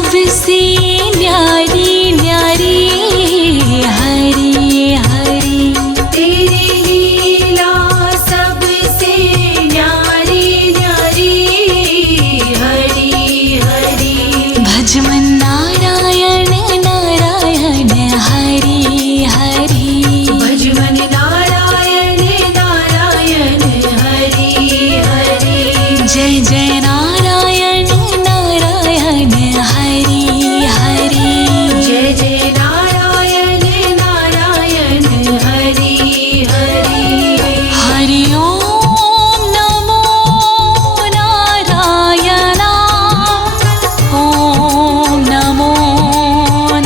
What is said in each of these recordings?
सबसे न्यारी न्यारी हरी हरी। तेरी लीला सबसे न्यारी न्यारी हरी हरी। भज मन नारायण नारायण हरी हरी। भज मन नारायण नारायण हरी हरी। जय जय नारायण नारायण हरी हरी। जय जय नारायण नारायण हरी हरी। हरि ओम नमो नारायण। ओम नमो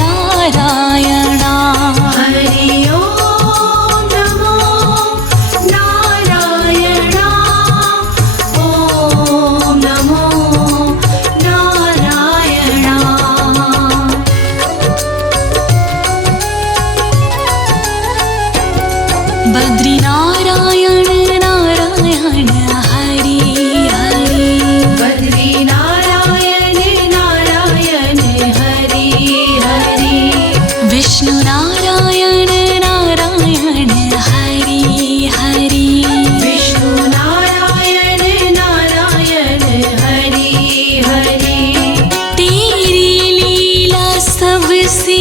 नारायण। हरि ओम नमो नारायण। ओम नमो नारायण। बद्री नारायण नारायण हरि हरि। बद्री नारायण नारायण हरि हरि। विष्णु नारायण नारायण हरि हरि। विष्णु नारायण नारायण हरि हरि। तेरी लीला सबसे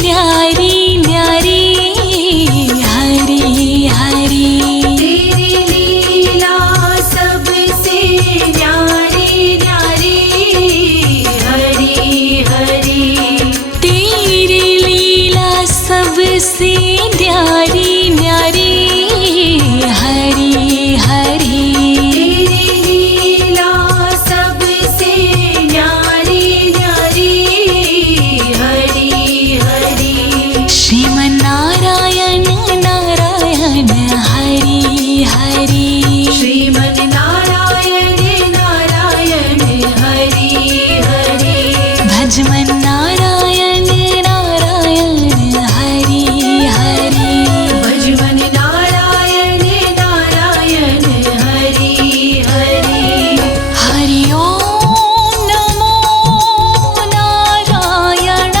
न्यारी न्यारी हरि हरि। तेरी लीला सबसे न्यारी न्यारी हरि हरि। तेरी लीला सबसे न्यारी न्यारी हरि हरि। तेरी लीला सबसे न्यारी न्यारी हरि हरि। श्रीमन नारायण नारायण हरि हरि। श्रीमन नारायण नारायण हरि हरि। भज मन नारायण नारायण हरि हरि। भज मन नारायण नारायण हरि हरि। हरि ओम नमो नारायण।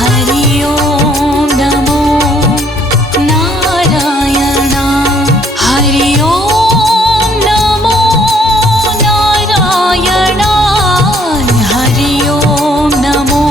हरि ओम नमो नारायण। हरि ओम नमो नारायण। हरि ओम नमो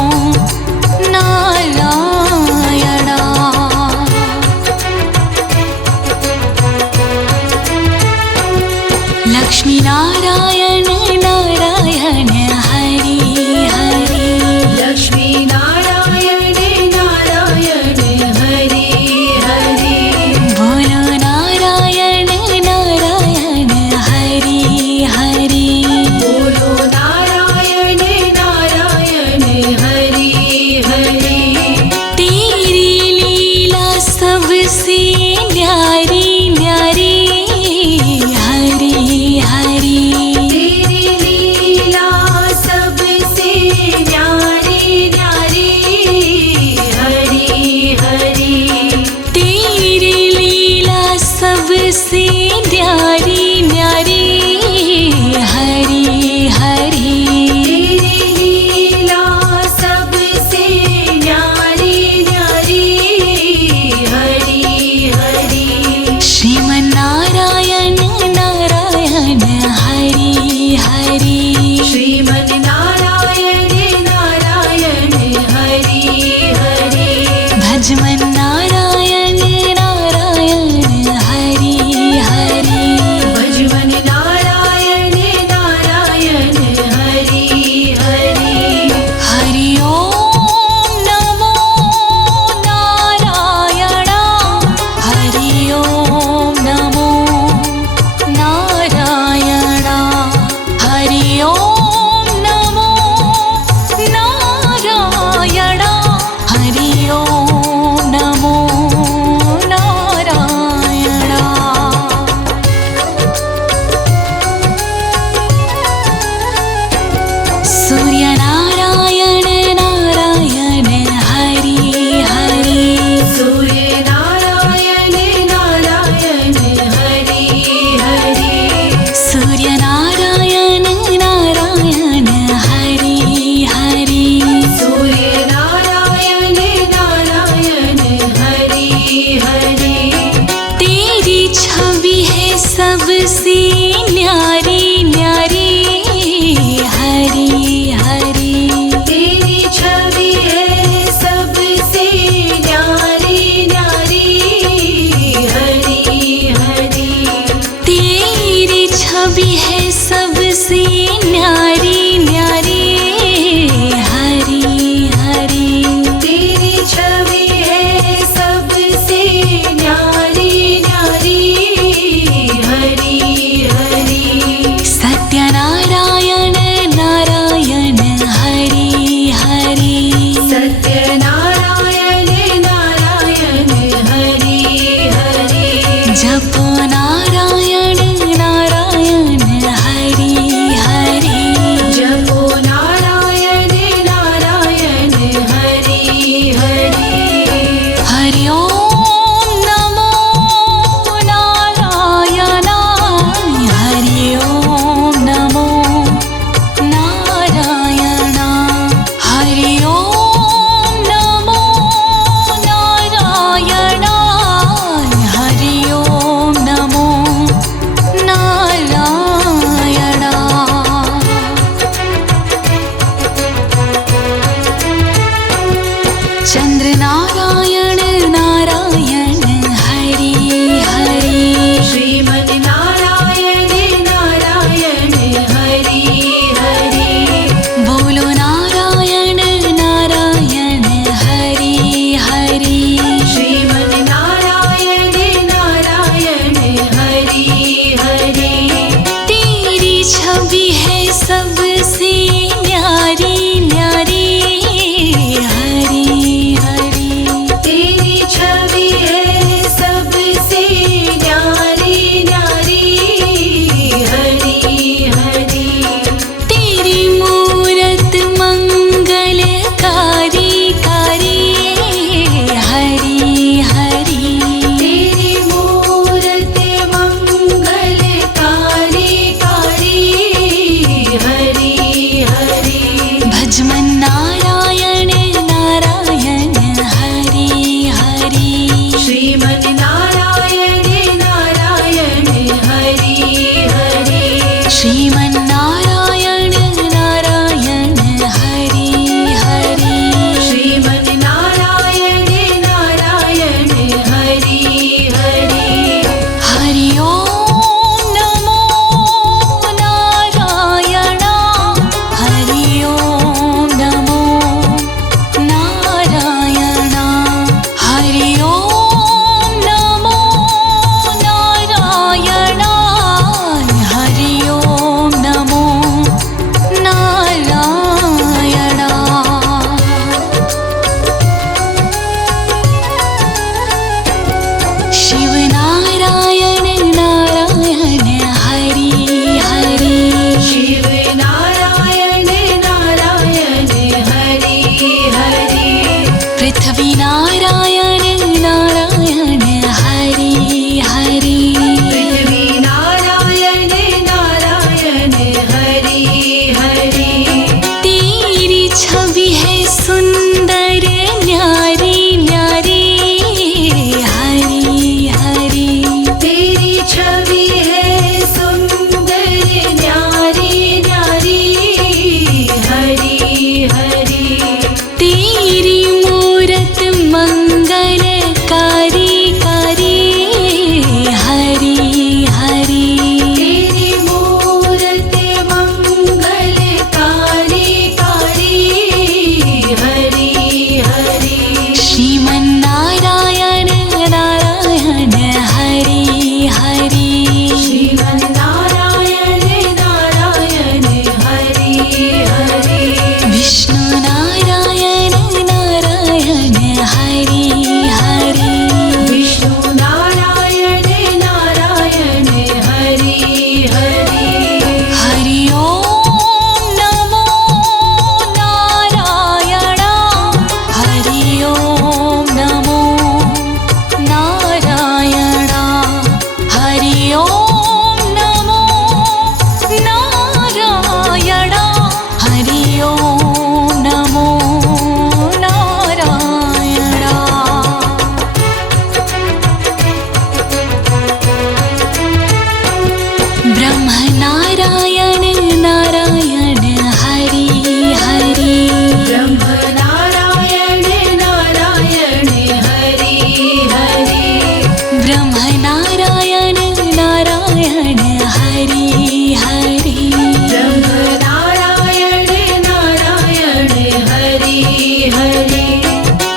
हरि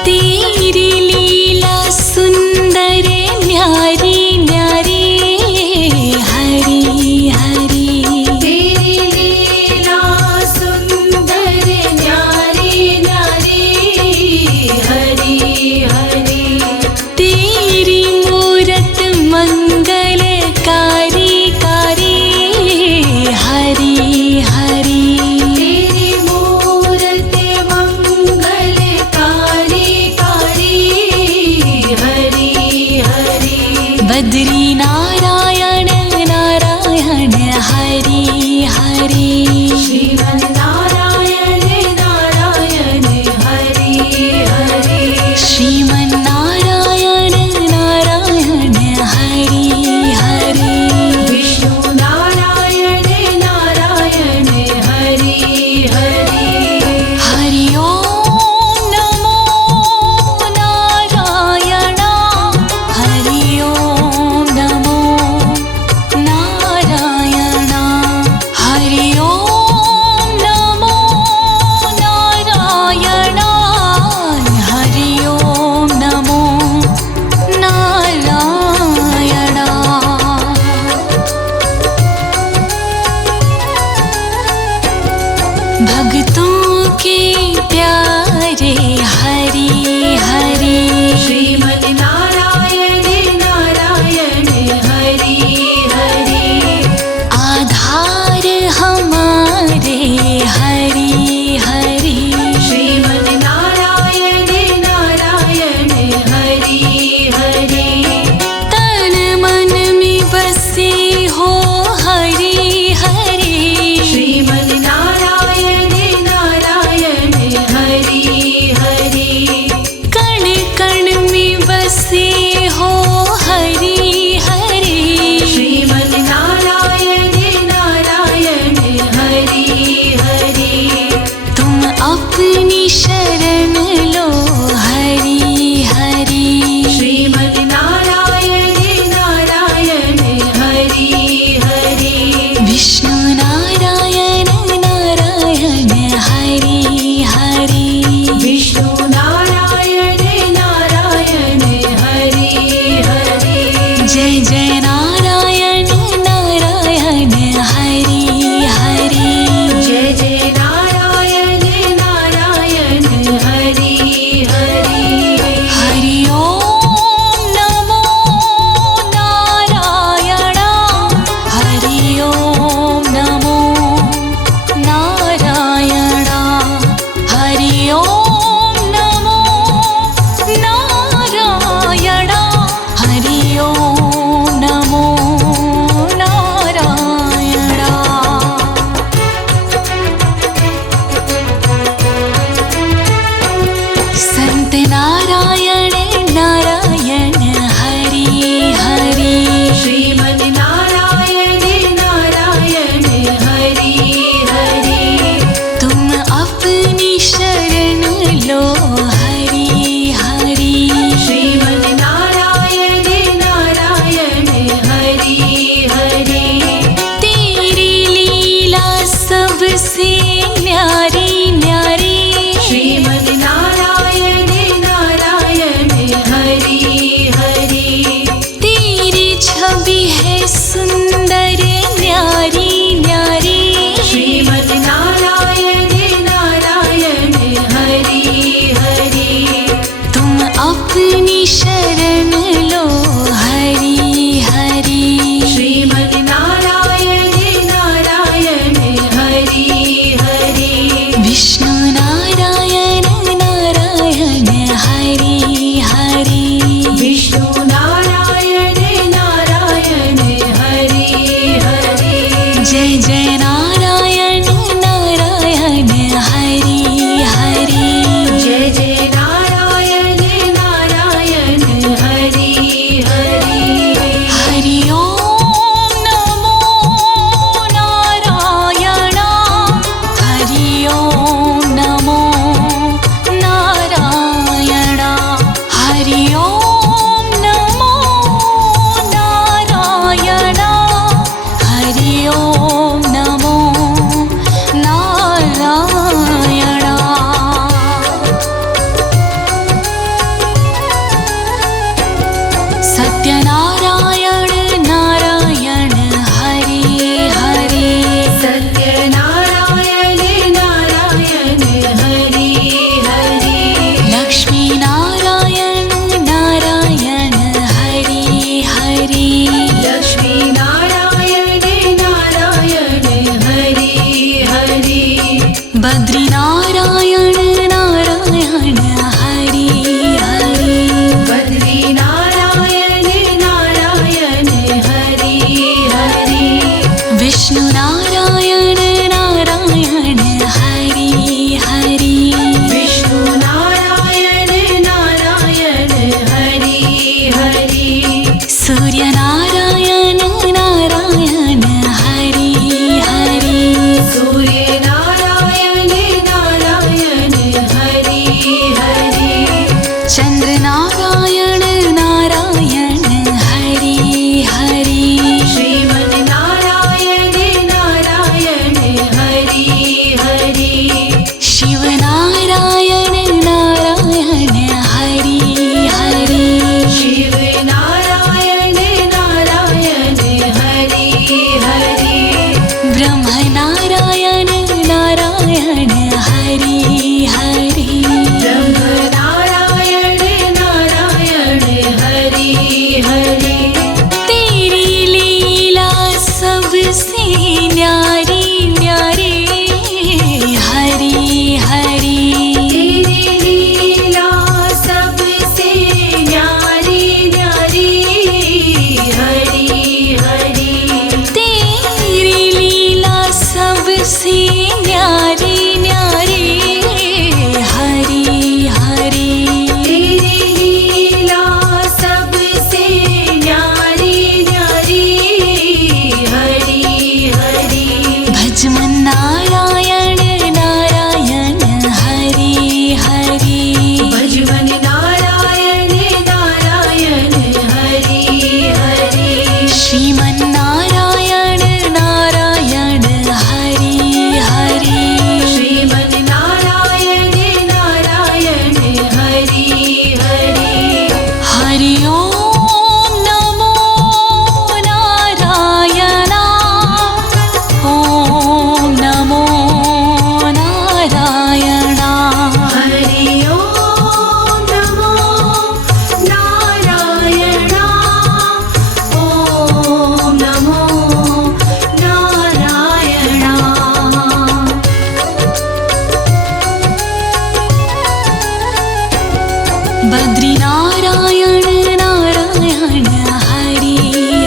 तेरी लीला सुंदर न्यारी न्यारी हरि हरि तेरी लीला सुंदर न्यारी न्यारी हरि हरि तेरी मूरत मंगलकारी कारी हरि हरि तेरी मूरत मंगलकारी कारी हरि हरि बद्री नारायण नारायण हरि हरि श्रीमन्नारायण नारायण हरि हरि श्रीमन्नारायण नारायण हरि हरि विष्णु नारायण नारायण हरि हरि हरि ओम नमो नारायण हरि ओम नमो नारायण हरि ओम नमो नारायण हरि ओम नमो नारायण भक्तों के प्यारे हरि हरि श्रीमन्नारायण नारायण हरि हरि आधार हमारे हरि हरि श्रीमन्नारायण नारायण हरि हरि तन मन में बसे हो हरि हरि श्रीमन्नारायण नारायण हरि हरि कण कण में बसे हो हरि हरि श्रीमन्नारायण नारायण हरि हरि तुम अपनी शरण लो हरि हरि श्रीमन्नारायण नारायण हरि हरि विष्णु नारायण नारायण हरि हरि विष्णु नारायण नारायण हरि हरि जय जय नारायण नारायण हरि हरि जय जय नारायण नारायण हरि हरि हरि ओम नमो नारायण हरि ओम नमो नारायण हरि ओम नमो नारायण हरि ओम नमो नारायण संत नारायण नारायण हरि हरि श्रीमन्नारायण नारायण हरि हरि तुम अपनी शरण लो हरि हरि श्रीमन्नारायण नारायण हरि हरि तेरी लीला सबसे न्यारी न्यारी श्रीमन्नारायण नारायण हरि हरि तेरी छवि है सुंदर न्यारी न्यारी श्रीमन्नारायण नारायण हरि हरि तुम अपनी शरण लो हरि हरि श्रीमन्नारायण नारायण हरि हरि विष्णु नारायण नारायण हरि हरि विष्णु नारायण नारायण हरि हरि जय जय नारायण नारायण हरि हरि जय जय नारायण नारायण बद्री नारायण नारायण हरि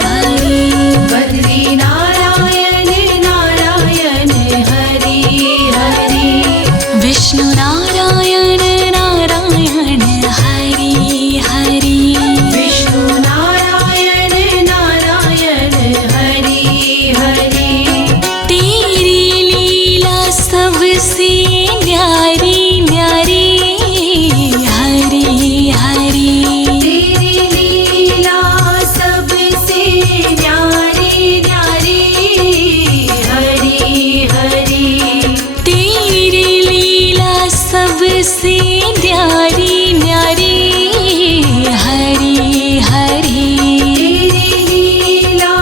हरि बद्री नारायण नारायण हरि हरि विष्णु नारायण नारायण हरि हरि विष्णु नारायण नारायण हरि हरि तेरी लीला सबसे न्यारी न्यारी हरि हरि तेरी लीला सबसे न्यारी न्यारी हरि हरि तेरी लीला सबसे न्यारी न्यारी हरि हरि तेरी लीला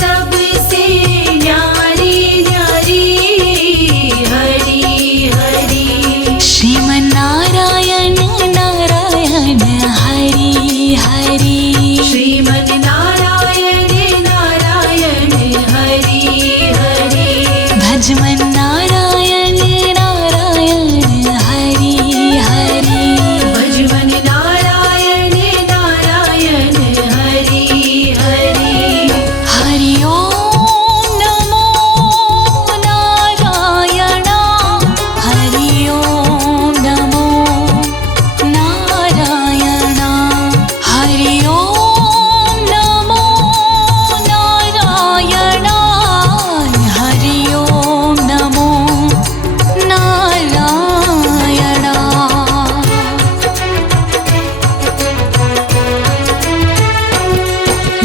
सबसे न्यारी न्यारी हरि हरि श्रीमन्नारायण नारायण हरि हरि श्रीमन् नारायण नारायण हरि हरि भजमन्नारायण नारायण हरि हरि भजमन् नारायण नारायण हरि हरि हरि ओम नमो नारायण हरि ओम नमो नारायण हरि ओम नमो नारायण हरि ओम नमो नारायण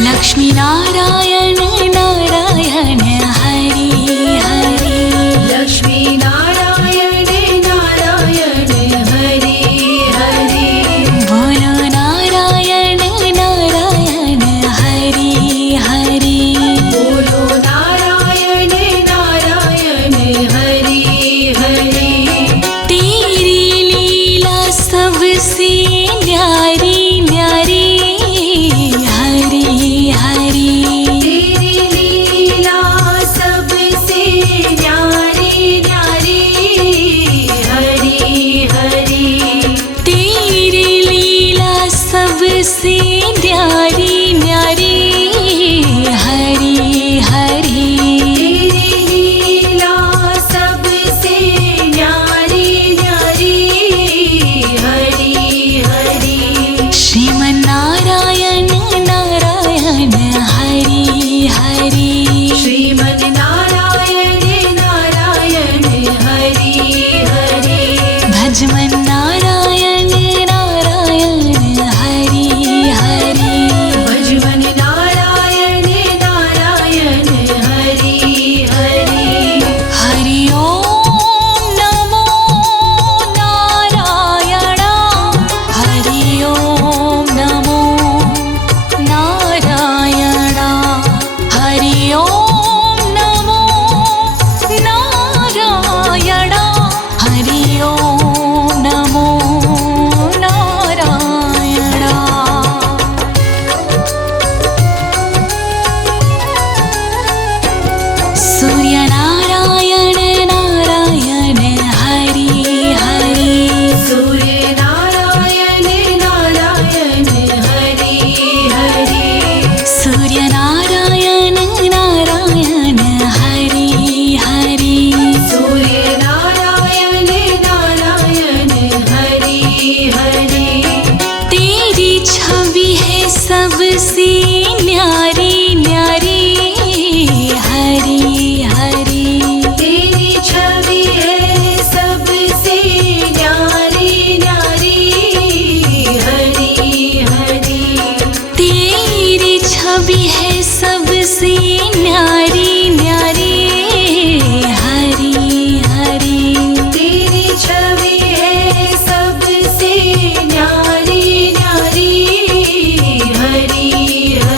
लक्ष्मी नारायण नारायण हरि हरि लक्ष्मी नारायण नारायण हरि हरि बोलो नारायण नारायण हरि हरि बोलो नारायण नारायण हरि हरि तेरी लीला सबसे न्यारी न्यारी हरि हरि तेरी लीला सबसे न्यारी न्यारी हरि हरि तेरी लीला सबसे न्यारी न्यारी हरि हरि तेरी लीला सबसे न्यारी न्यारी हरि हरि श्रीमन्नारायण नारायण हरि हरि श्रीमन् नारायण नारायण हरि हरि भजमन्नारायण नारायण हरि हरि भजमन् नारायण नारायण हरि हरि हरि ओम नमो नारायण हरि ओम नमो नारायण हरि ओम नमो नारायण हरि ओम नमो नारायण सूर्यनारायण नारायण हरि हरि सूर्य नारायण नारायण हरि हरि सूर्यनारायण नारायण हरि हरि सूर्य नारायण नारायण हरि हरि तेरी छवि है सबसे न्यारी न्यारी हरि हरि तेरी छवि है सबसे न्यारी न्यारी हरि हरि तेरी छवि है सबसे न्यारी न्यारी हरि हरि तेरी छवि है सबसे न्यारी न्यारी हरि हरि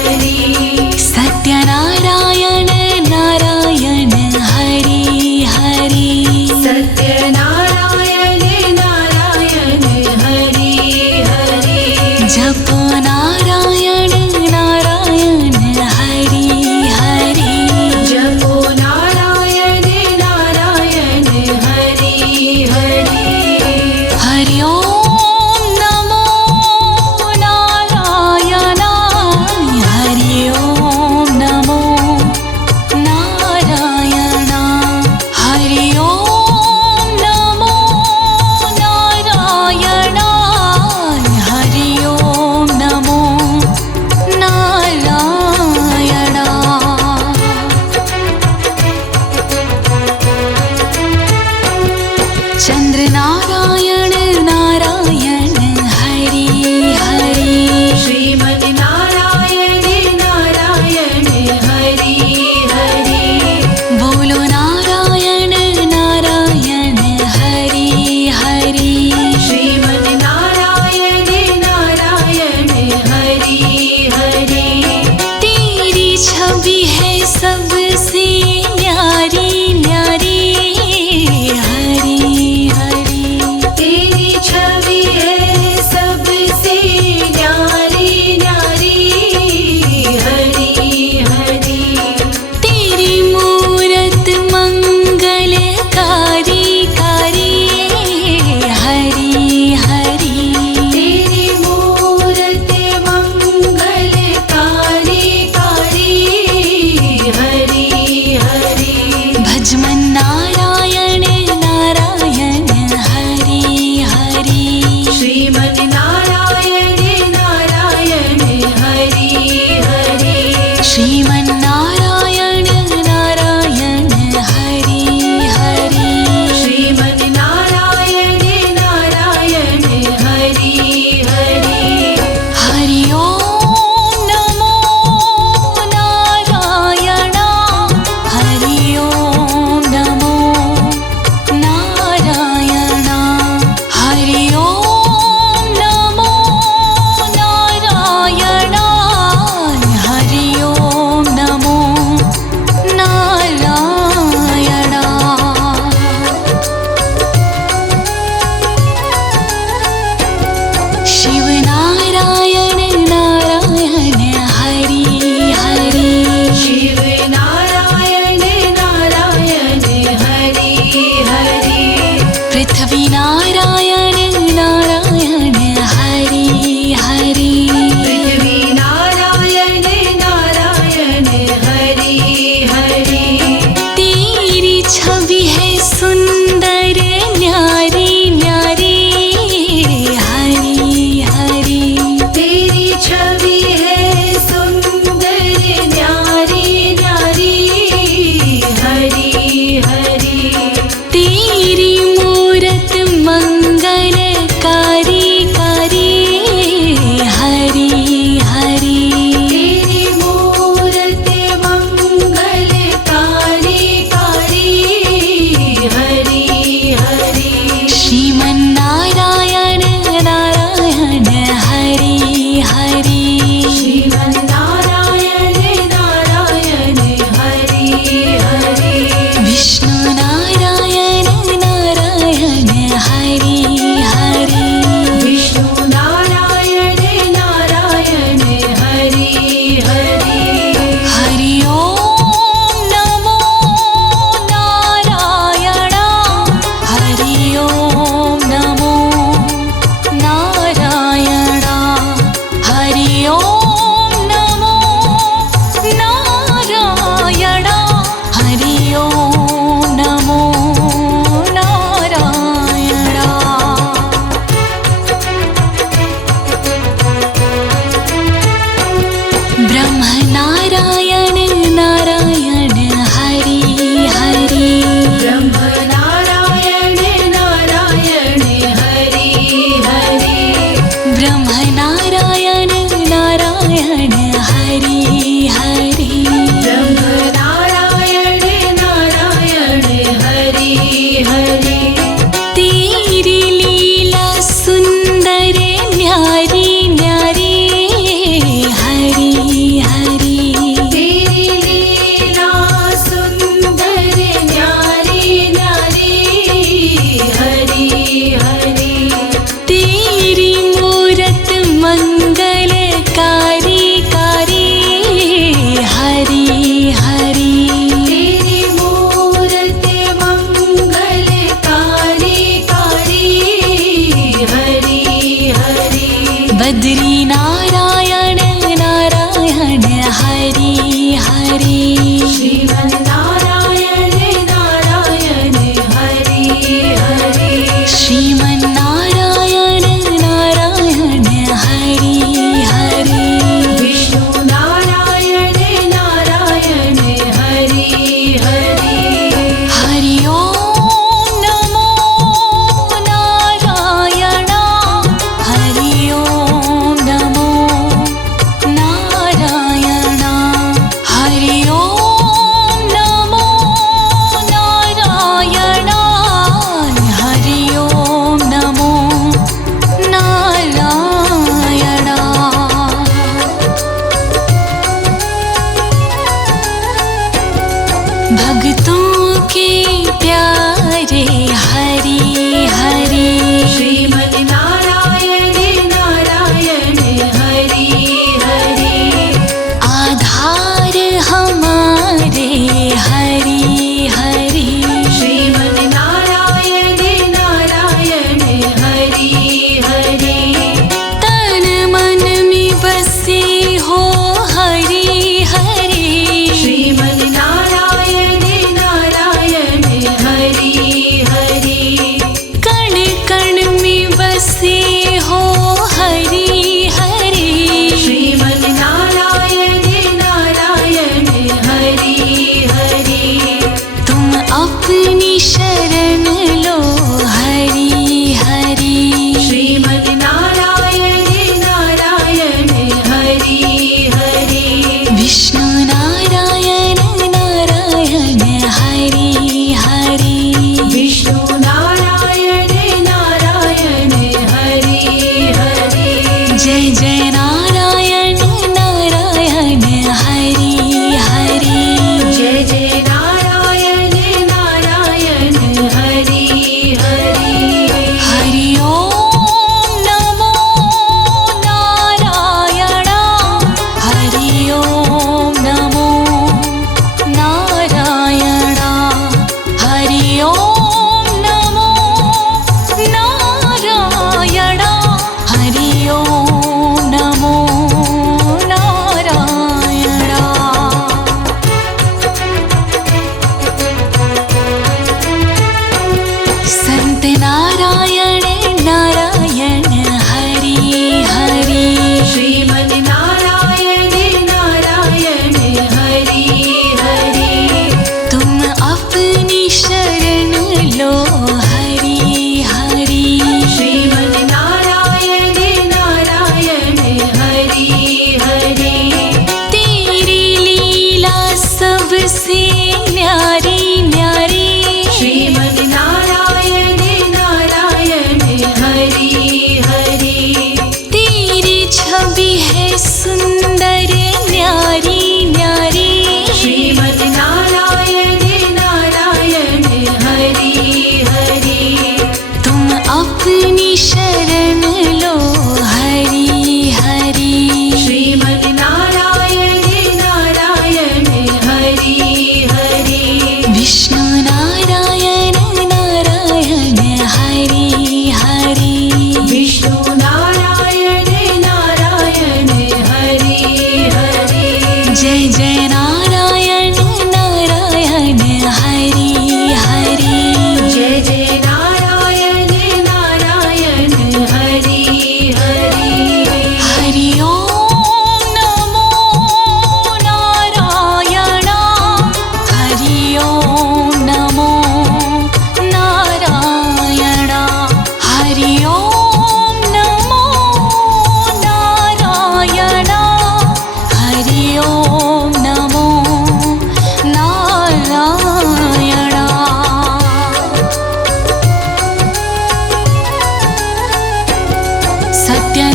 श्रीमन् नारायण नारायण हरि हरि श्रीमन्नारायण नारायण हरि हरि श्रीमन् नारायण नारायण हरि हरि हरि ओम नमो नारायण हरि ओम नमो नारायण हरि ओम नमो नारायण हरि ओम नमो नारायण शिव नारायण नारायण हरि हरि शिव नारायण नारायण हरि हरि पृथ्वी नारायण नारायण हरि हरि पृथ्वी नारायण नारायण हरि हरि तेरी छवि है सुंदर न्यारी न्यारी हरि हरि तेरी छवि है सुंदर न्यारी न्यारी हरि हरि तेरी मूरत मंगलकारी कारी हरि हरि तेरी मूरत मंगलकारी कारी हरि हरि श्रीमन्नारायण नारायण हरि हरि श्रीमन् नारायण नारायण हरि हरि विष्णु नारायण नारायण हरि हरि विष्णु नारायण नारायण हरि हरि हरि ओम नमो नारायण हरि ओम नमो नारायण हरि ओम नमो नारायण हरि ओम नमो नारायण ब्रह्म नारायण नारायण हरि हरि ब्रह्म नारायण नारायण हरि हरि ब्रह्म नारायण नारायण हरि हरि ब्रह्म नारायण नारायण हरि हरि तेरी लीला सुंदर न्यारी न्यारी हरि हरि तेरी लीला सुंदर न्यारी न्यारी हरि हरि तेरी मूरत मंगलकारी कारी हरि हरि तेरी मूरत मंगलकारी कारी हरि हरि बद्री नारायण नारायण हरि हरि श्रीमन् नारायण नारायण हरि हरि श्रीमन्नारायण नारायण हरि हरि विष्णु नारायण नारायण हरि हरि हरि ओम नमो नारायण हरि ओम नमो नारायण हरि ओम सबसे न्यारी न्यारी श्रीमद् नारायण नारायण हरि हरि तेरी छवि है सुंदर न्यारी न्यारी श्रीमद् नारायण नारायण हरि हरि तुम अपनी शरण लो हरि हरि श्रीमद् नारायण नारायण हरि हरि विष्णु नारायण नारायण हरि हरि विष्णु नारायण नारायण हरि हरि जय जय नारायण नारायण हरि हरि जय जय नारायण नारायण हरि हरि हरि ओम नमो नारायण हरि ओम नमो नारायण हरि ओम नमो नारायण हरि ओम नमो नारायण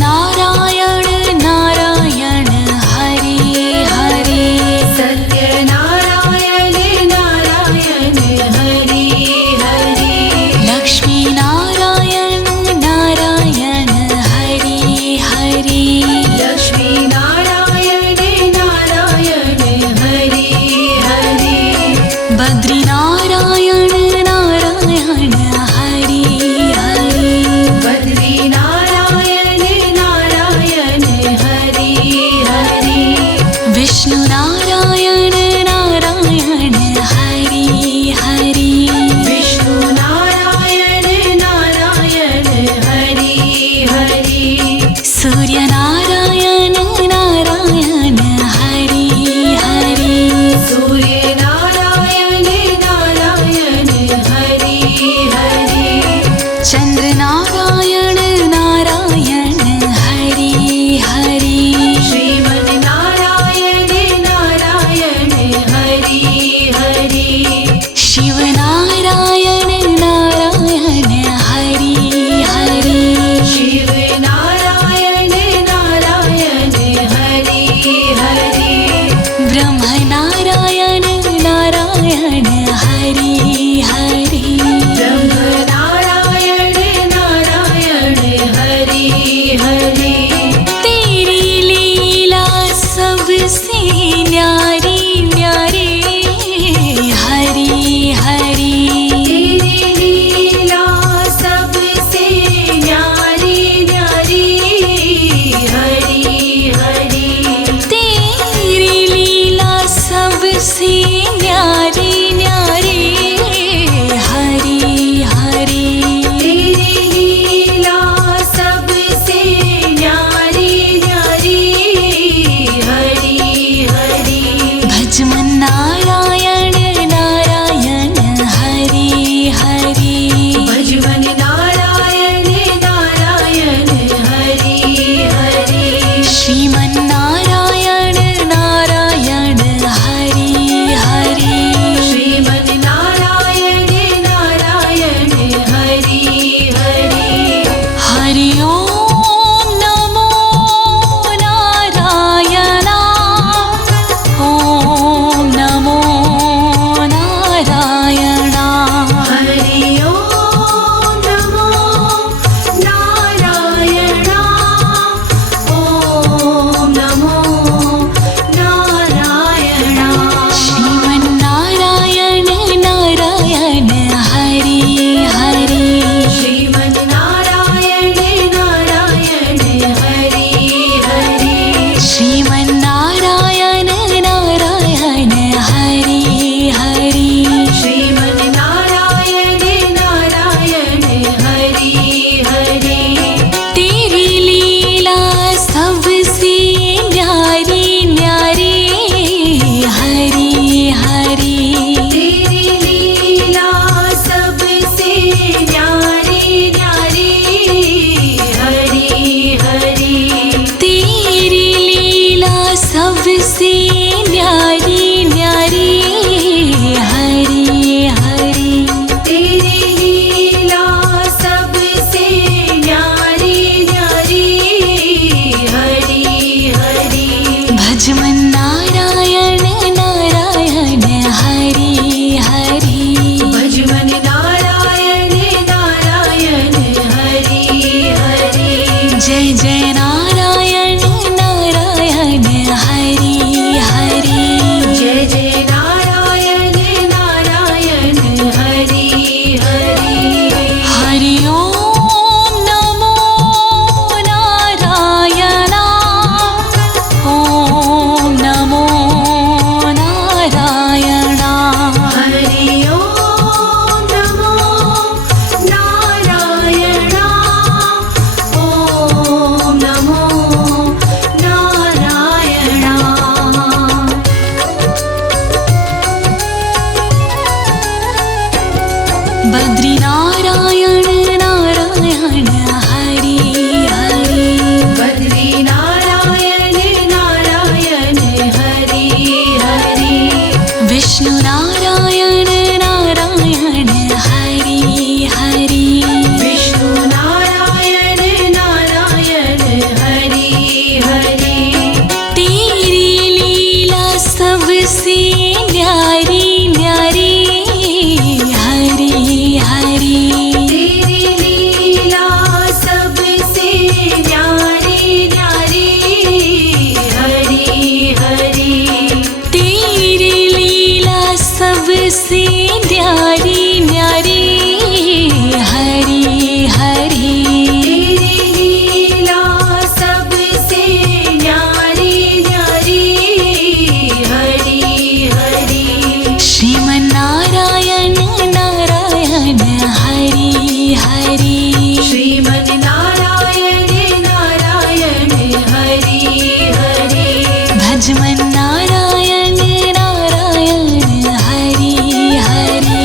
सत्यनारायण नारायण हरि हरि सत्यनारायण नारायण हरि हरि लक्ष्मी नारायण नारायण हरि हरि लक्ष्मी नारायण नारायण हरि हरि बद्री नारायण नारायण हरि हरि बद्री नारायण नारायण हरि हरि विष्णु नारायण नारायण हरि हरि विष्णु नारायण नारायण हरि हरि सूर्य नारायण नारायण हरि हरि सूर्य नारायण नारायण हरि हरि चंद्र नारायण नारायण हरि हरि श्रीमद् नारायण नारायण हरि हरि शिव नारायण नारायण हरि हरि शिव नारायण नारायण हरि हरि ब्रह्म नारायण नारायण हरि हरि ब्रह्म नारायण नारायण हरि हरि तेरी लीला सबसे न्यारी न्यारी हरि हरि तेरी लीला सबसे न्यारी न्यारी हरि हरि तेरी लीला सबसे न्यारी न्यारी हरि हरि तेरी लीला सबसे न्यारी न्यारी हरि हरि भजमन नारायण नारायण हरि हरि भजवन नारायण नारायण हरि हरि श्रीमन नारायण नारायण हरि हरि भजमन नारायण नारायण हरि हरि भजमन नारायण नारायण हरि हरि जय जय नारायण नारायण हरि हरि जय जय नारायण नारायण हरि हरि हरि ओम नमो नारायण ओम नमो नारायण हरि ओम नमो नारायण ओम नमो नारायण बद्री नारायण नारायण हरि हरि बद्री नारायण नारायण हरि हरि विष्णु नारायण नारायण हरि हरि विष्णु नारायण नारायण हरि हरि तेरी लीला सबसे न्यारी न्यारी हरि हरि तेरी लीला सबसे न्यारी न्यारी हरि हरि तेरी लीला सबसे न्यारी न्यारी हरि हरि तेरी लीला सबसे न्यारी न्यारी हरि हरि श्रीमन नारायण नारायण हरि हरि श्रीमन नारायण नारायण हरि हरि भजमन नारायण नारायण हरि हरि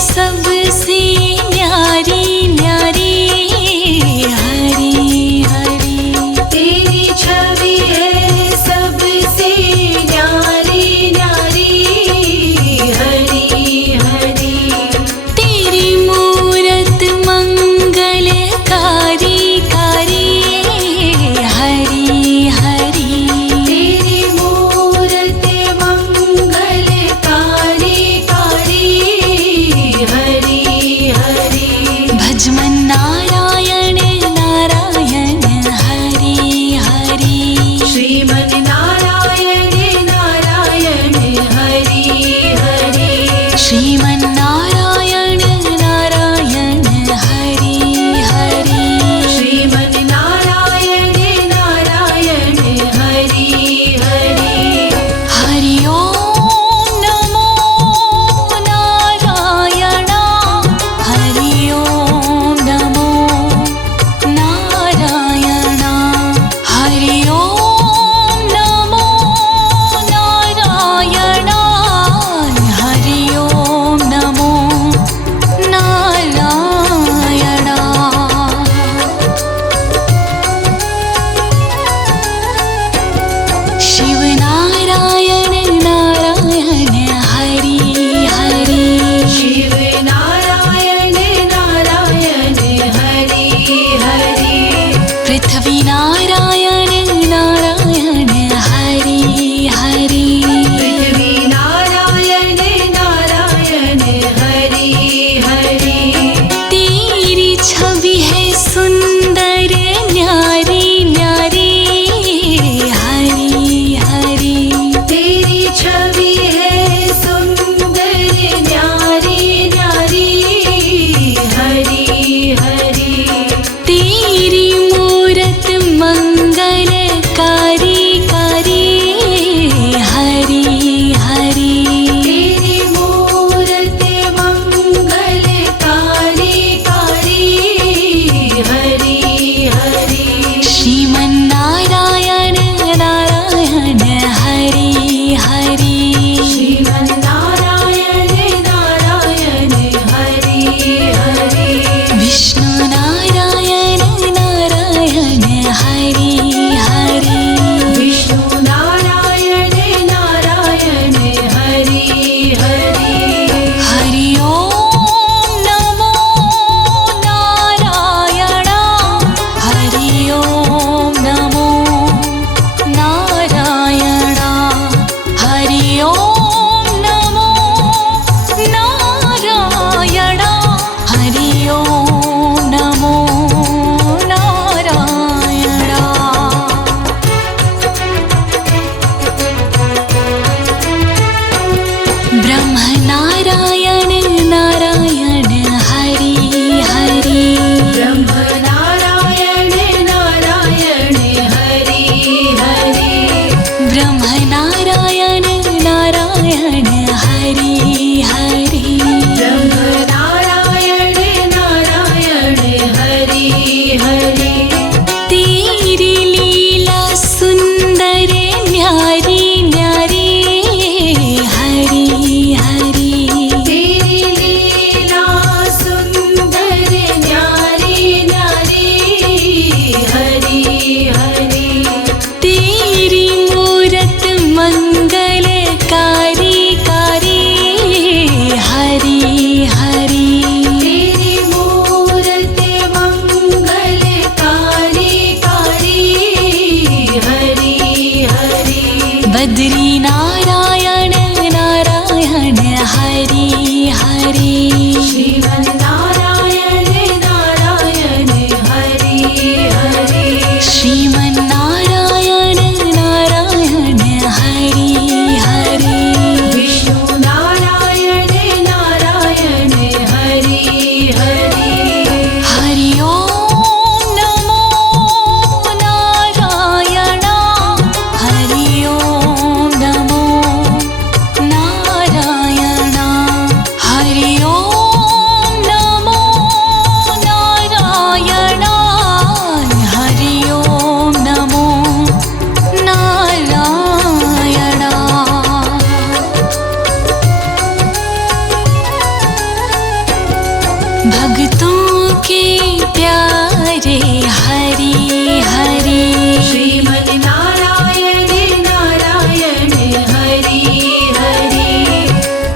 सबसे न्यारी न्यारी हरी हरी। तेरी छवि है सबसे न्यारी न्यारी हरी हरी। तेरी मूरत मंगलकारी कारी हरी हरी। तेरी मूरत मंगलकारी कारी हरी हरी। भजमन नारायण नारायण हरी हरी। श्रीमन नारायण नारायण हरि हरि। श्रीमन नारायण नारायण हरी हरी। श्रीमन नारायण नारायण हरि हरि। हरि ओम नमो नारायण। हरि ओम नमो नारायण। हरि ओम नमो नारायण। हरि ओम नमो भक्तों के प्यारे हरि हरि श्रीमन नारायण नारायण हरि हरि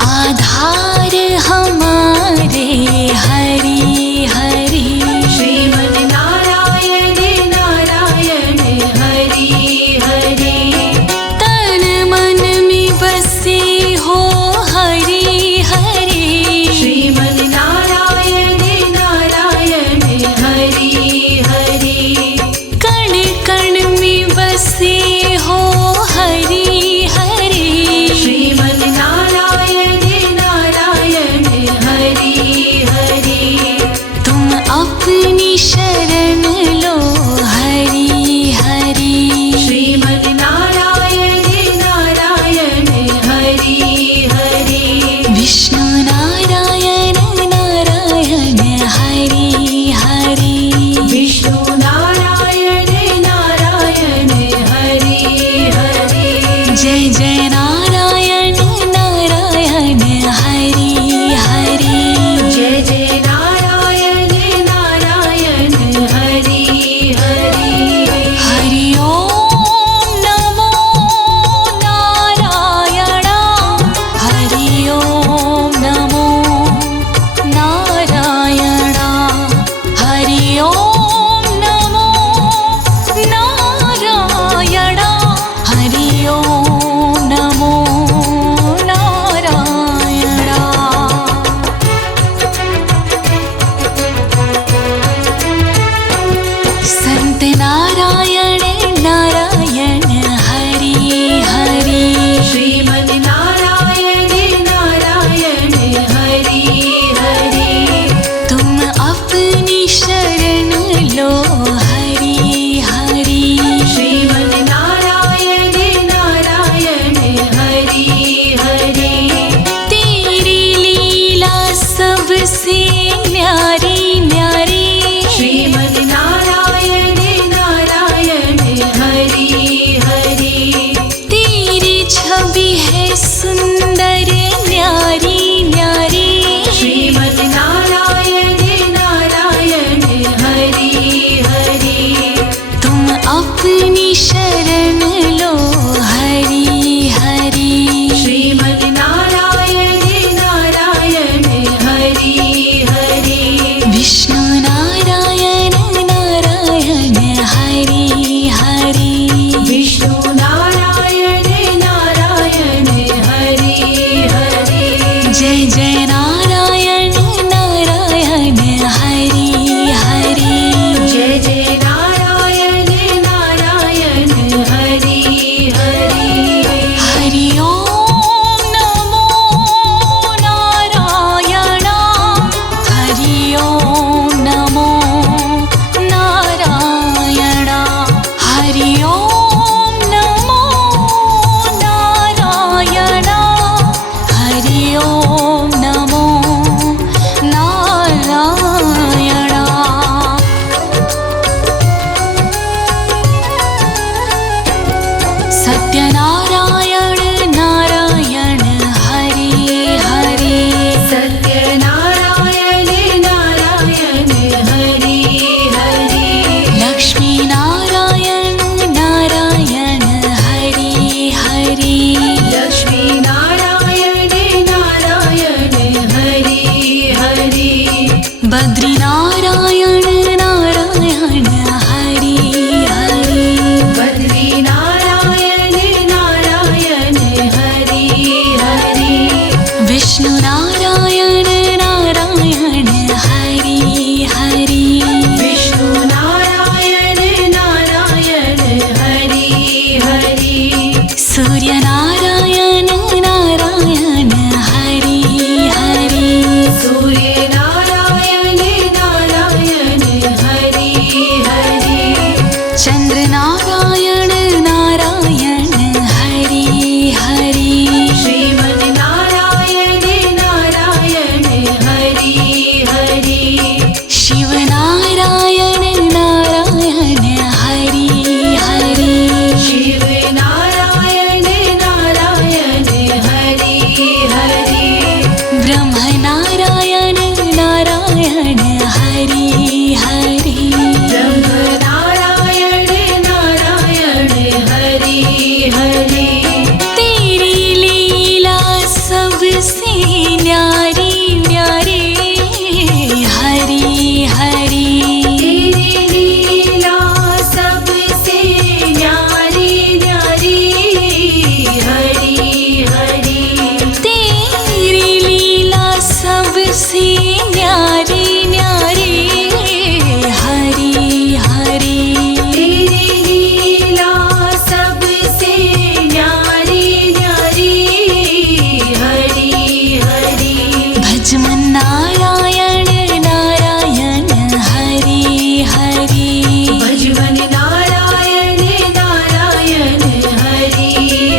आधार हमारे हरि हरि श्रीमन नारायण नारायण हरि हरि तन मन में बसे हो हरि हरि श्रीमन नारायण नारायण हरि हरि कण कण में बसे हो हरि हरि श्रीमन नारायण नारायण हरि हरि तुम अपनी शरण लो हरि हरि श्रीमन नारायण नारायण हरि हरि विष्णु नारायण नारायण हरि हरि विष्णु नारायण नारायण हरि हरि जय जय नारायण नारायण हरि हरि जय जय नारायण नारायण हरि हरि हरि ओम नमो नारायण हरि ओम नमो नारायण हरि ओम नमो नारायण हरि ओम नमो नारायण संत नारायण नारायण हरि हरि श्रीमन नारायण नारायण हरि हरि तुम अपनी शरण लो हरि हरि श्रीमन नारायण नारायण हरि हरि तेरी लीला सबसे न्यारी न्यारी श्रीमन नारायण नारायण हरि हरि तेरी छवि है सुंदर न्यारी न्यारी श्रीमन नारायण नारायण हरि हरि तुम अपनी शरण लो हरि हरि श्रीमन नारायण नारायण हरि हरि विष्णु नारायण नारायण हरि हरि विष्णु नारायण नारायण हरि हरि जय जय नारायण नारायण हरि हरि जय जय नारायण नारायण हरि हरि हरि ओम नमो नारायण हरि ओम नमो नारायण हरि ओम नमो नारायण हरि ओम नमो नारायण सत्यनारायण नारायण हरि हरि सत्यनारायण नारायण हरि हरि लक्ष्मी नारायण नारायण हरि हरि लक्ष्मी नारायण नारायण हरि हरि बद्री नारायण नारायण हरि हरि बद्री नारायण नारायण हरि हरि विष्णु नारायण नारायण हरि हरि विष्णु नारायण नारायण हरि हरि सूर्य नारायण नारायण हरि हरि सूर्य नारायण नारायण सबसे न्यारी न्यारी हरि हरि तेरी लीला सबसे न्यारी न्यारी हरि हरि भजमन नारायण नारायण हरि हरि भजमन नारायण नारायण हरि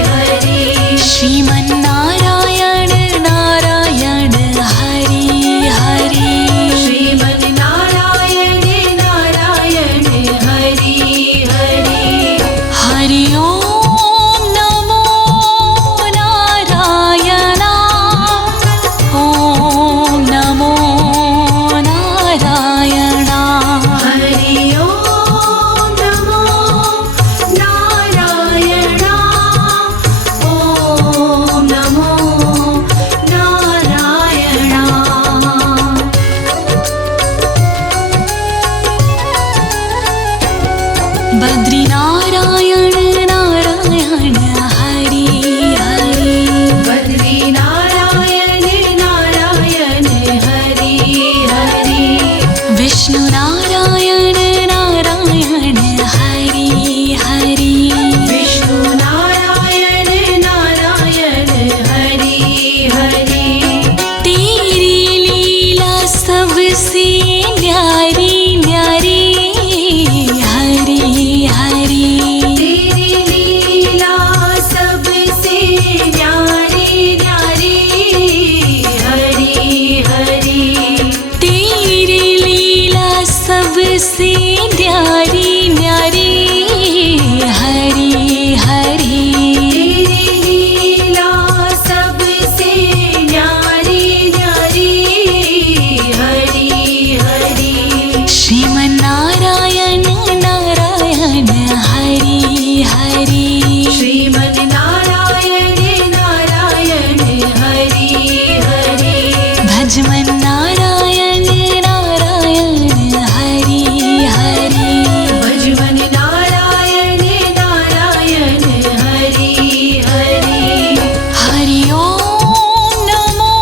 हरि श्रीमन नारायण नारायण हरि हरि श्रीमन नारायण नारायण हरि हरि हरि ओम नमो नारायण ओम नमो नारायण हरि ओम नमो नारायण ओम नमो नारायण बद्री नारायण नारायण हरि हरि बद्री नारायण नारायण हरि हरि विष्णु नारायण नारायण हरि हरि विष्णु नारायण नारायण हरि हरि तेरी लीला सबसे न्यारी न्यारी हरि हरि तेरी लीला सबसे न्यारी न्यारी हरि हरि तेरी लीला सबसे न्यारी न्यारी हरि हरि तेरी लीला सबसे न्यारी न्यारी हरि हरि श्रीमन नारायण नारायण हरि हरि श्रीमन नारायण नारायण हरि हरि भजमन नारायण नारायण हरि हरि भजमन नारायण नारायण हरि हरि हरि ओम नमो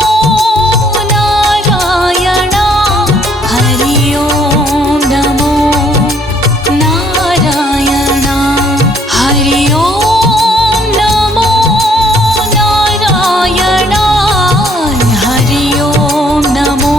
नारायण हरि ओम नमो नारायण हरि ओम नमो नारायण हरि ओम नमो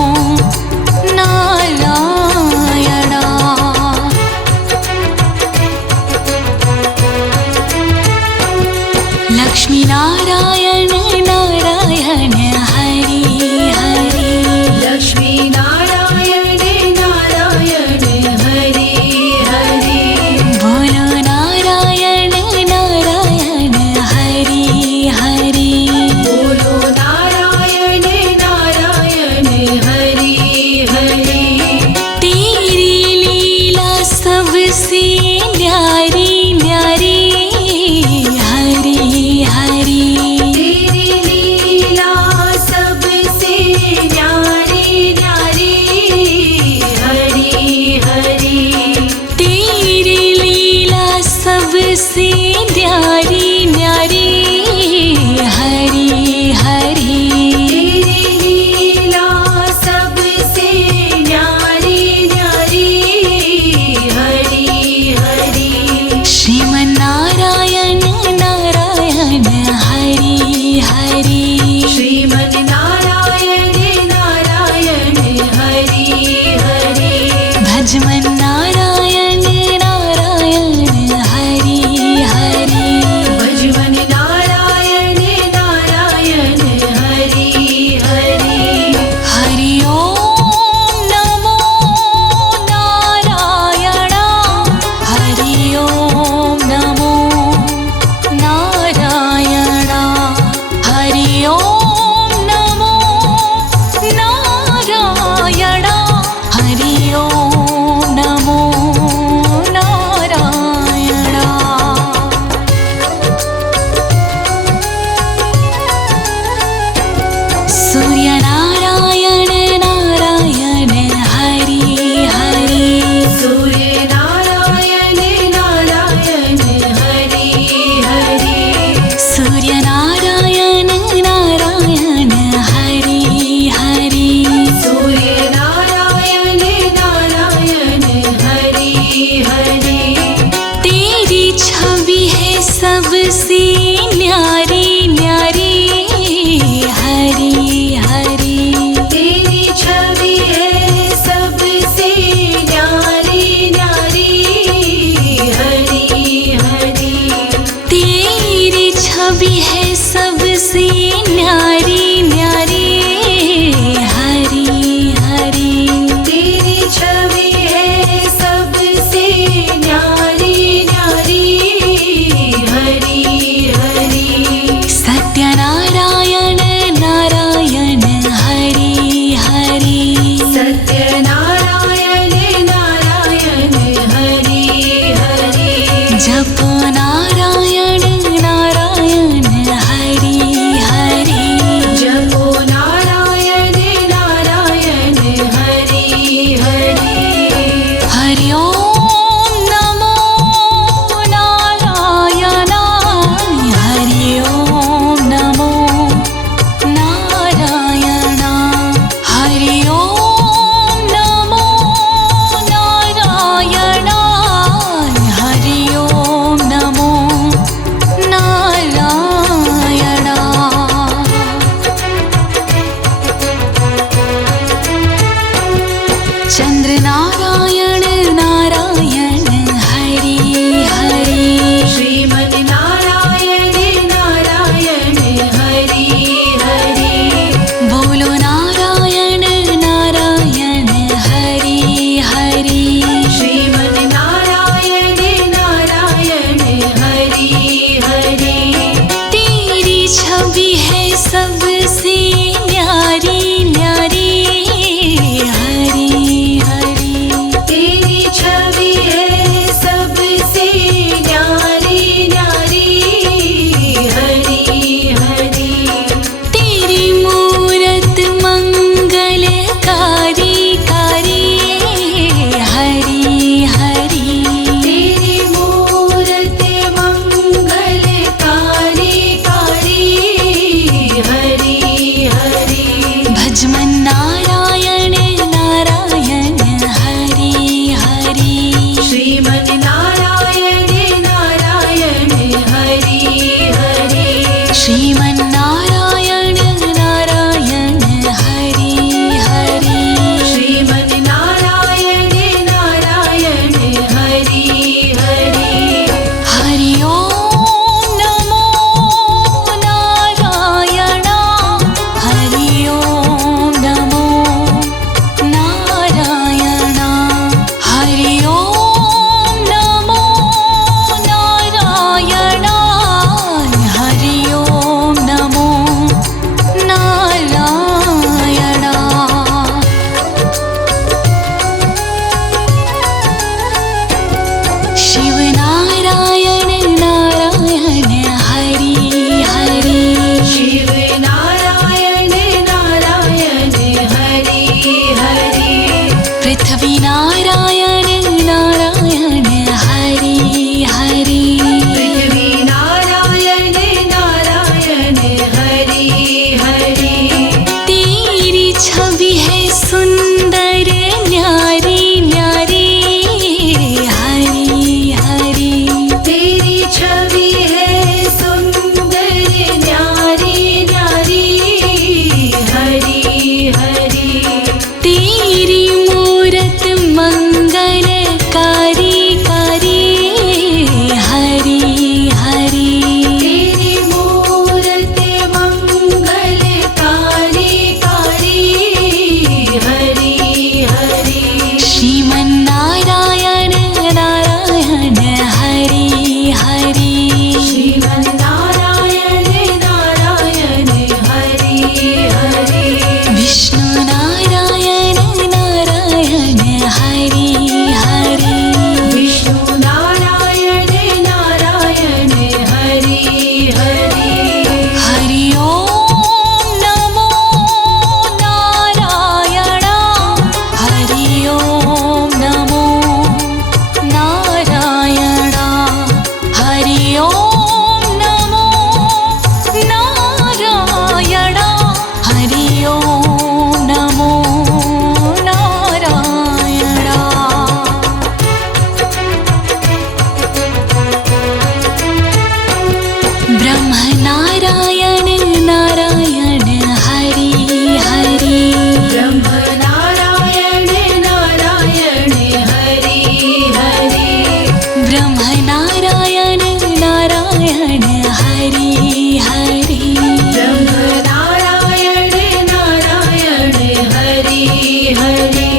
हरि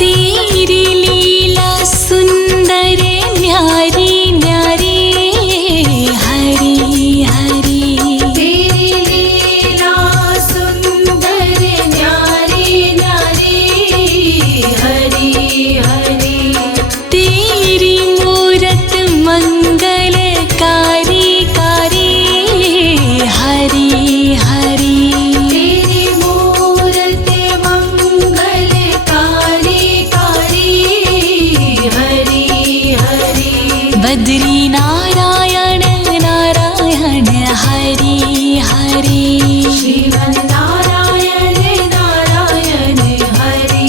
तेरी लीला सुंदर न्यारी न्यारी हरि हरि तेरी लीला सुंदर न्यारी न्यारी हरि हरि तेरी मूरत मंगलकारी कारी हरि हरि तेरी मूरत मंगलकारी कारी हरि हरि बद्री नारायण नारायण हरि हरि श्रीमन नारायण नारायण हरि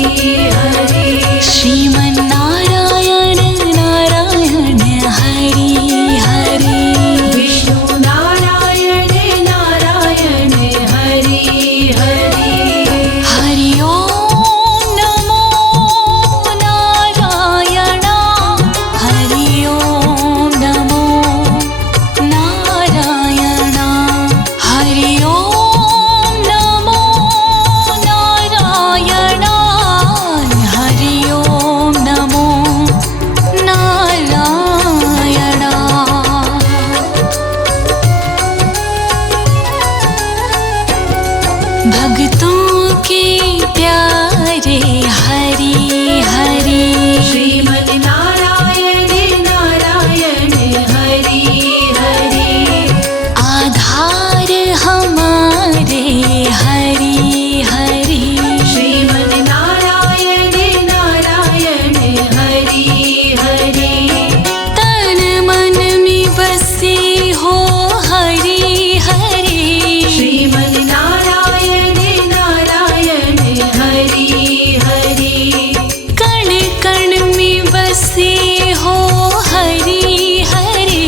हरि श्रीमन नारायण नारायण हरि हरि विष्णु नारायण नारायण हरि हरि हरि ओम नमो नारायण हरि ओम नमो नारायण हरि ओम नमो नारायण हरि ओम नमो नारायण भक्तों के प्यारे हरि हरि श्रीमन नारायण नारायण हरि हरि आधार हमारे हरि हरि श्रीमन नारायण नारायण हरि हरि तन मन में बसे हो हरि हरि श्रीमन नारायण नारायण हरि हरि कण कण में बसे हो हरि हरि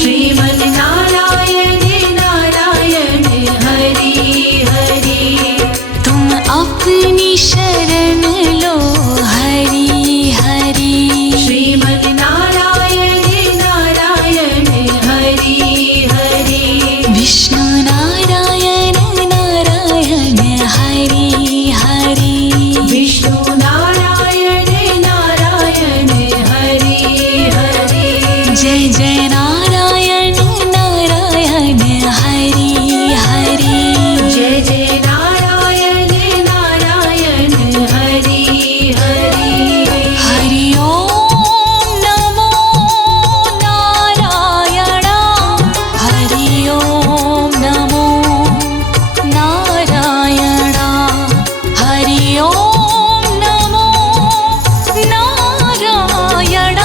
श्रीमन नारायण नारायण हरि हरि तुम अपनी शरण लो हरि हरि श्रीमन नारायण नारायण हरि हरि विष्णु नारायण नारायण हरि हरि विष्णु नारायण नारायण हरि हरि जय जय नारायण नारायण हरि हरि जय जय नारायण नारायण हरि हरि हरि ओम नमो नारायण हरि ओम नमो नारायण हरि ओम नमो नारायण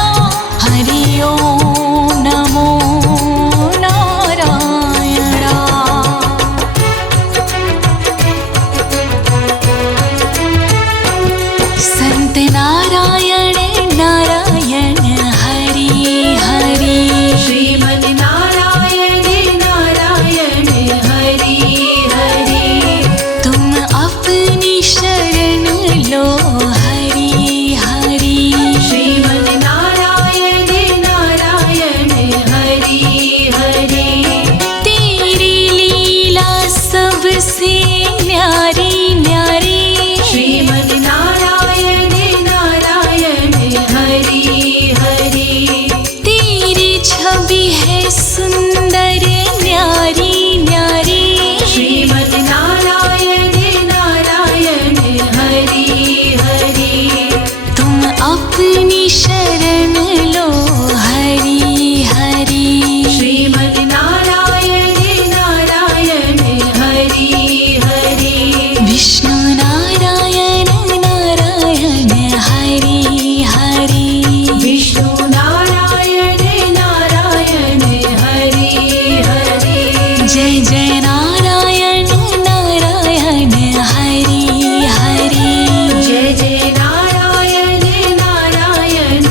हरि ओम नमो नारायण संत नारायण नारायण हरि हरि श्रीमन नारायण नारायण हरि हरि तुम अपनी शरण लो हरि हरि श्रीमन नारायण नारायण हरि हरि तेरी लीला सबसे न्यारी न्यारी श्रीमन नारायण नारायण हरि हरि तेरी छवि है सुंदर न्यारी न्यारी श्रीमन नारायण नारायण हरि हरि तुम अपनी शरण लो हरि हरि श्रीमन नारायण नारायण हरि हरि विष्णु नारायण नारायण हरि हरि विष्णु नारायण नारायण हरि हरि जय जय नारायण नारायण हरि हरि जय जय नारायण नारायण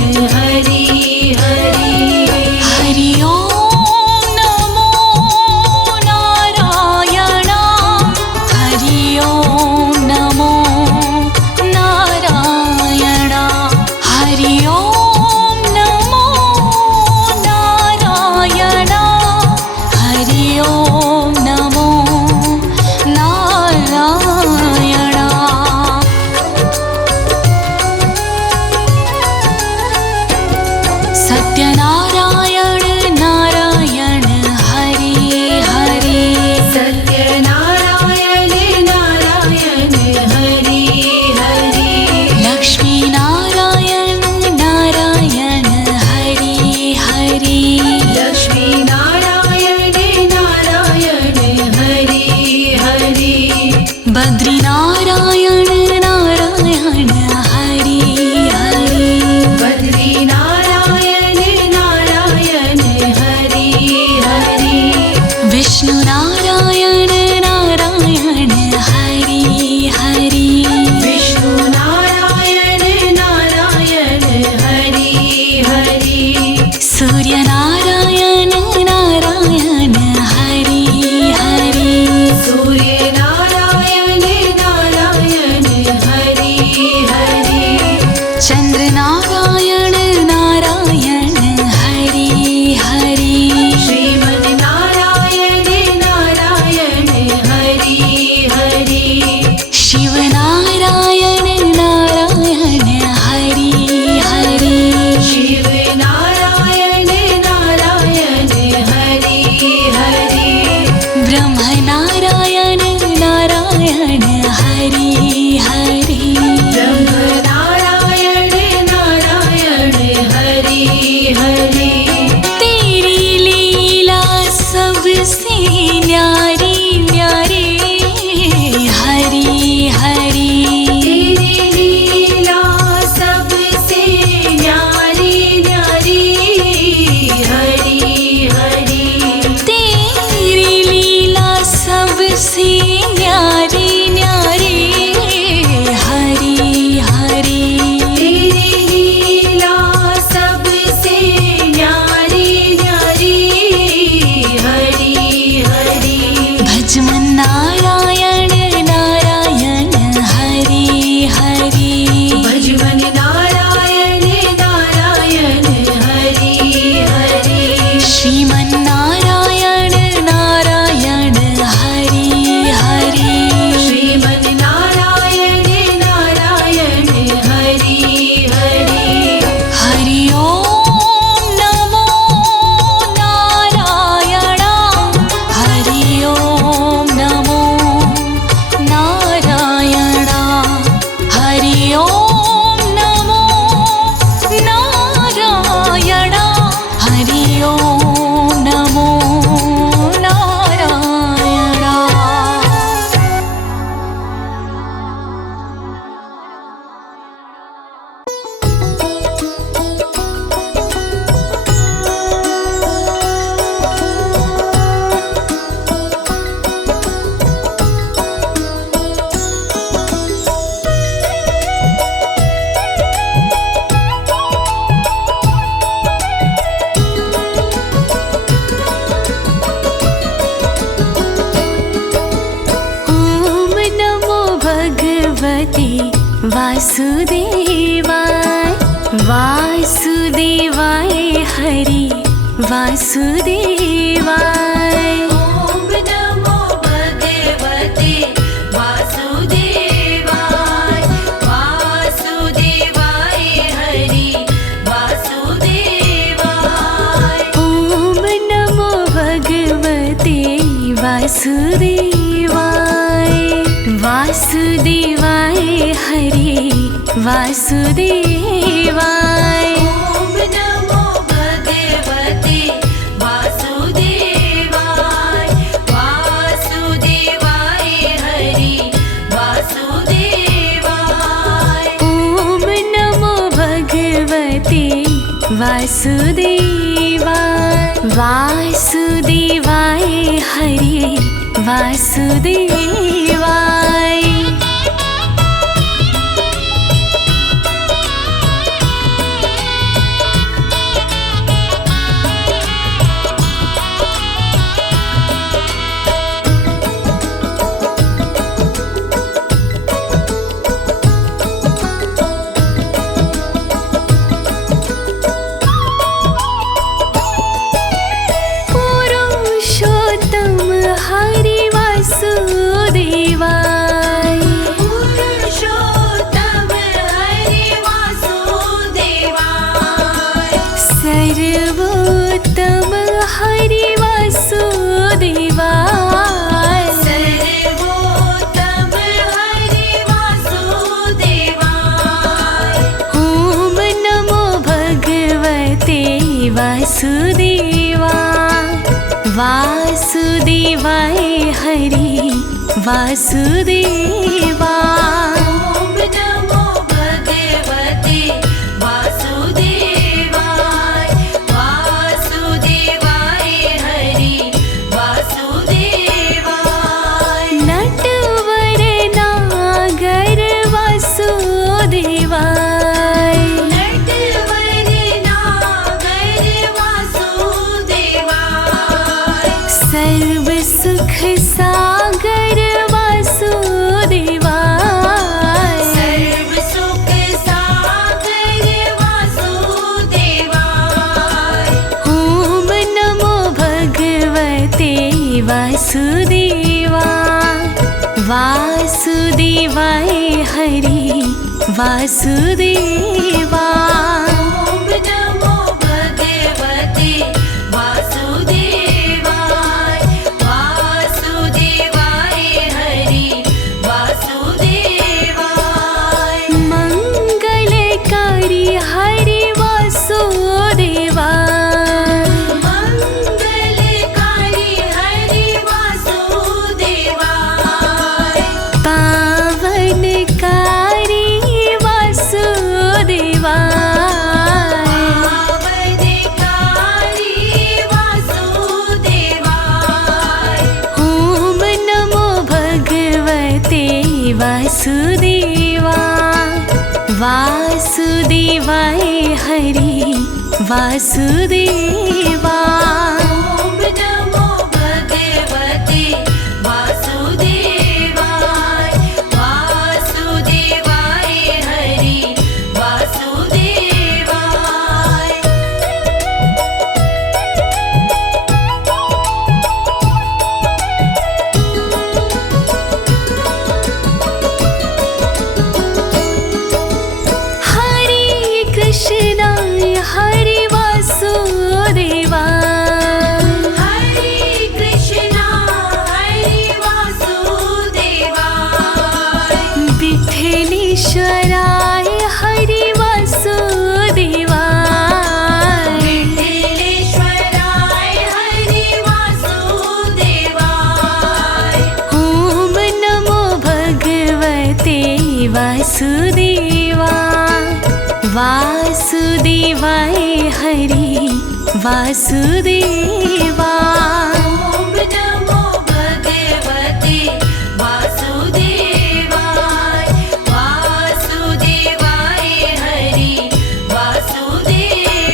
हरि ओम नमो नारायण हरि ओम नमो नारायण। वासुदेवाय वासुदेवाय हरि वासुदेवाय। ॐ नमो भगवते वासुदेवाय वासुदेवाय हरि वासुदेवाय। ॐ नमो भगवते वासुदेवाय वासुदेवाय हरि वासुदेवाय। ॐ नमो भगवते वासुदेवाय वासुदेवाय हरि वासुदेवाय। ॐ नमो भगवते वासुदेवाय वासुदेवाय हरि वासुदेवाय। वासुदेवाय हरि वासुदेवा। ॐ नमो भगवते वासुदेवाय वासुदेवाय हरि वासुदेवाय। नटवर नागर वासुदेवाय नटवर नागर वासुदेवाय। सर्व सुख सागर वासुदेवाय सर्व सुख सागर वासुदेवाय। ॐ नमो भगवते वासुदेवा वासुदेवाय हरि वासुदेवा। ॐ नमो भगवते वासुदेवाय वासुदेवाय हरि वासुदेवाय। मंगलकारी हरि वासुदेवाय मंगलकारी हरि वासुदेवाय। पावनकारी वासुदेवाय पावनकारी वासुदेवाय। ॐ नमो भगवते वासुदेवा वासुदेवाय हरि वासुदेवा। ॐ नमो भगवते वासुदेवाय वासुदेवाय हरि वासुदेवाय। हरे कृष्ण हरि वासुदेवा वासुदेवाय हरि वासुदेवा ॐ नमो भगवते वासुदेवाय वासुदेवाय हरि वासुदेवाय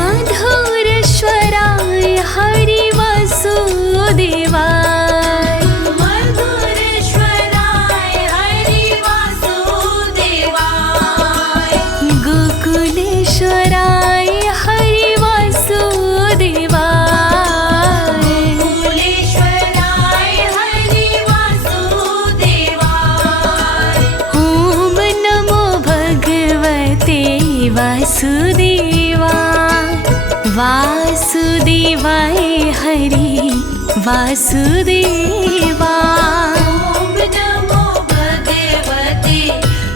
मधुरेश्वराय हरि वासुदेवाय मधुरेश्वराय हरि वासुदेवाय गोकुलेश्वराय हरि वासुदेवाय कुलेश्वराय हरि वासुदेवाय ॐ नमो भगवते वासुदेवा वासुदेवाय हरि वासुदेवा ॐ नमो भगवते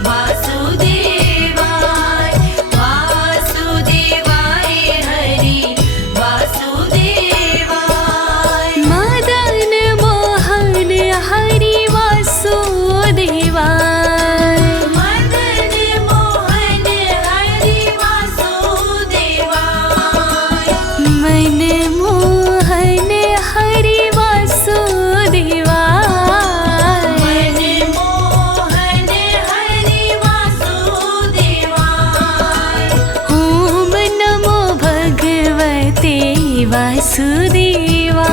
वासुदेवाय वासुदेवाय हरि वासुदेवाय मदन मोहन हरि वासुदेवाय मदन मोहन हरि वासुदेवाय मनमोहन हरि वासुदेवाय मनमोहन हरि वासुदेवाय ॐ नमो भगवते वासुदेवा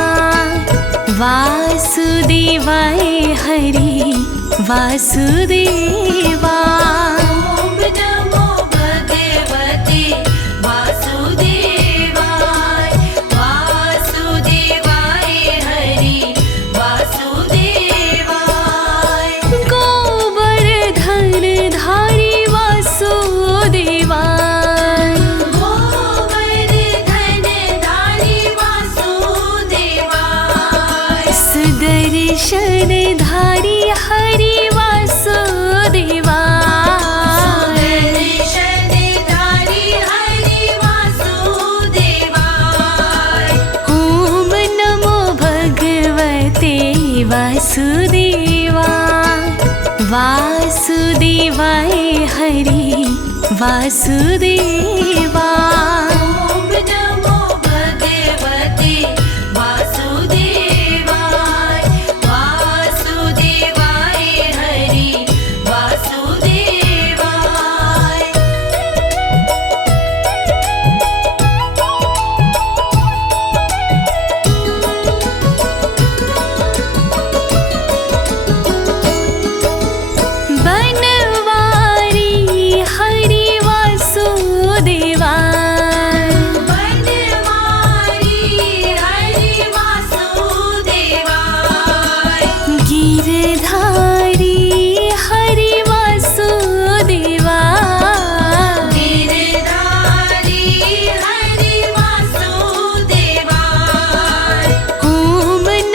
वासुदेवाय हरि वासुदेवा ॐ नमो भगवते वासुदेवाय वासुदेवाय हरि वासुदेवाय गोवर्धन धारी वासुदेवाय गोवर्धन धारी वासुदेवाय सुदर्शन धारी हरि वासुदेवाय सुदर्शन धारी हरि वासुदेवाय ॐ नमो भगवते वासुदेवा वासुदेवाय हरि वासुदेवा ॐ नमो भगवते वासुदेवाय वासुदेवाय हरि वासुदेवाय बनवारी हरि वासुदेवा बनवारी हरि वासुदेवाय गिरधारी हरि वासुदेवा गिरधारी हरि वासुदेवाय ॐ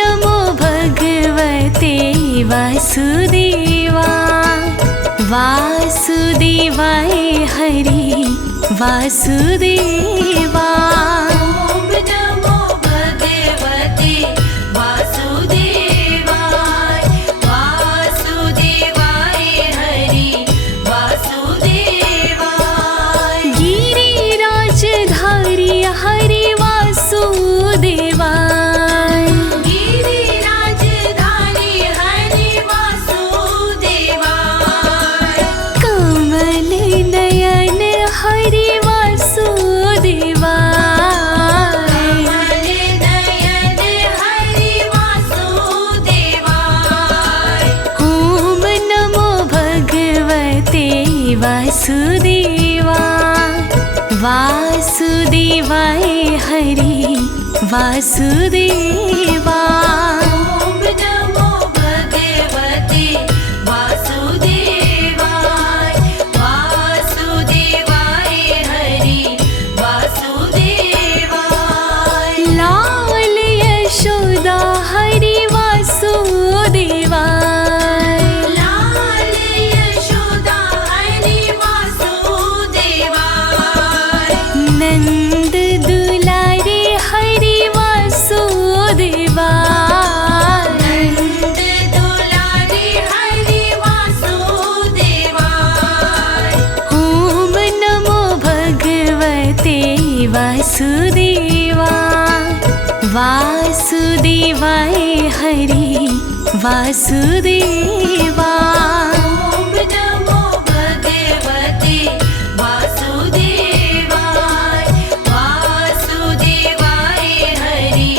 नमो भगवते वासुदेवा वासुदेवाय हरि वासुदेवा ॐ नमो भगवते वासुदेवाय वासुदेवाय हरि वासुदेवाय गिरिराजधारी हरि वासुदेवा गिरिराजधारी हरि वासुदेवाय कमल नयन हरि वासुदेवा कमल नयन हरि वासुदेवाय ॐ नमो भगवते वासुदेवा वासुदेवाय हरि वासुदेवा ॐ नमो भगवते वासुदेवाय वासुदेवाय हरि वासुदेवाय लाल यशोदा हरि वासुदेवा लाल यशोदा हरि वासुदेवाय नंद दुलारे हरि वासुदेवा नंद वासुदेवा ॐ नमो भगवते वासुदेवाय वासुदेवाय हरि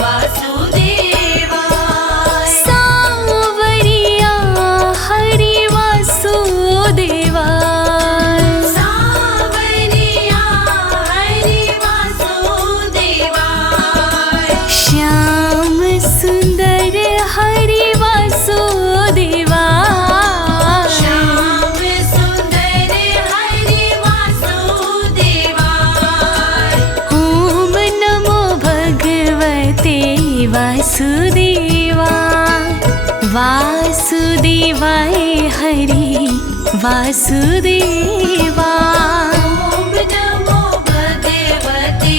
वासुदेवाय सावरिया हरि वासुदेवा सावरिया हरि वासुदेवाय श्याम सुंदर हरि वासुदेवा श्याम सुंदर हरि वासुदेवाय ॐ नमो भगवते वासुदेवा वासुदेवाय हरि वासुदेवा ॐ नमो भगवते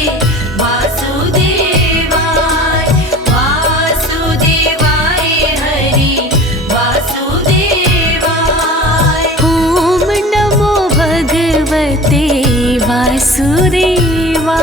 वासुदेवाय वासुदेवाय हरि वासुदेवाय ॐ नमो भगवते वासुदेवा